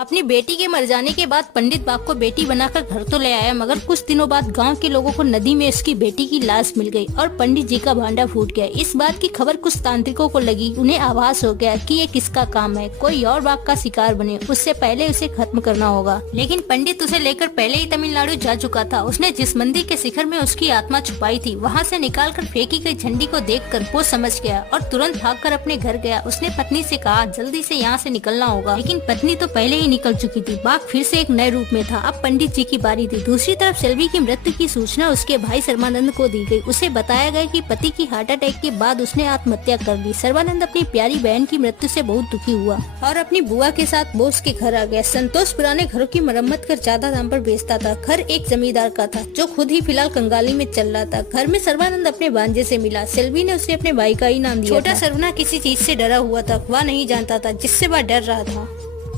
अपनी बेटी के मर जाने के बाद पंडित बाप को बेटी बनाकर घर तो ले आया, मगर कुछ दिनों बाद गांव के लोगों को नदी में उसकी बेटी की लाश मिल गई और पंडित जी का भांडा फूट गया। इस बात की खबर कुछ तांत्रिकों को लगी। उन्हें आभास हो गया कि ये किसका काम है, कोई और बाप का शिकार बने, उससे पहले उसे खत्म करना होगा। लेकिन पंडित उसे लेकर पहले ही तमिलनाडु जा चुका था। उसने जिस मंदिर के शिखर में उसकी आत्मा छुपाई थी, वहाँ से निकालकर फेंकी गई झंडी को देखकर वो समझ गया और तुरंत भागकर अपने घर गया। उसने पत्नी से कहा जल्दी से यहाँ से निकलना होगा, लेकिन पत्नी तो पहले ही निकल चुकी थी। बाघ फिर से एक नए रूप में था। अब पंडित जी की बारी थी। दूसरी तरफ सेल्वी की मृत्यु की सूचना उसके भाई सर्वानंद को दी गई। उसे बताया गया कि पति की हार्ट अटैक के बाद उसने आत्महत्या कर ली। सर्वानंद अपनी प्यारी बहन की मृत्यु से बहुत दुखी हुआ और अपनी बुआ के साथ बोस के घर आ गया। संतोष पुराने घरों की मरम्मत कर ज्यादा दाम पर बेचता था। घर एक जमींदार का था जो खुद ही फिलहाल कंगाली में चल रहा था। घर में सर्वानंद अपने भांजे से मिला। सेल्वी ने उसे अपने भाई का ही नाम दिया। छोटा सर्वना किसी चीज से डरा हुआ था, वह नहीं जानता था जिससे वह डर रहा था।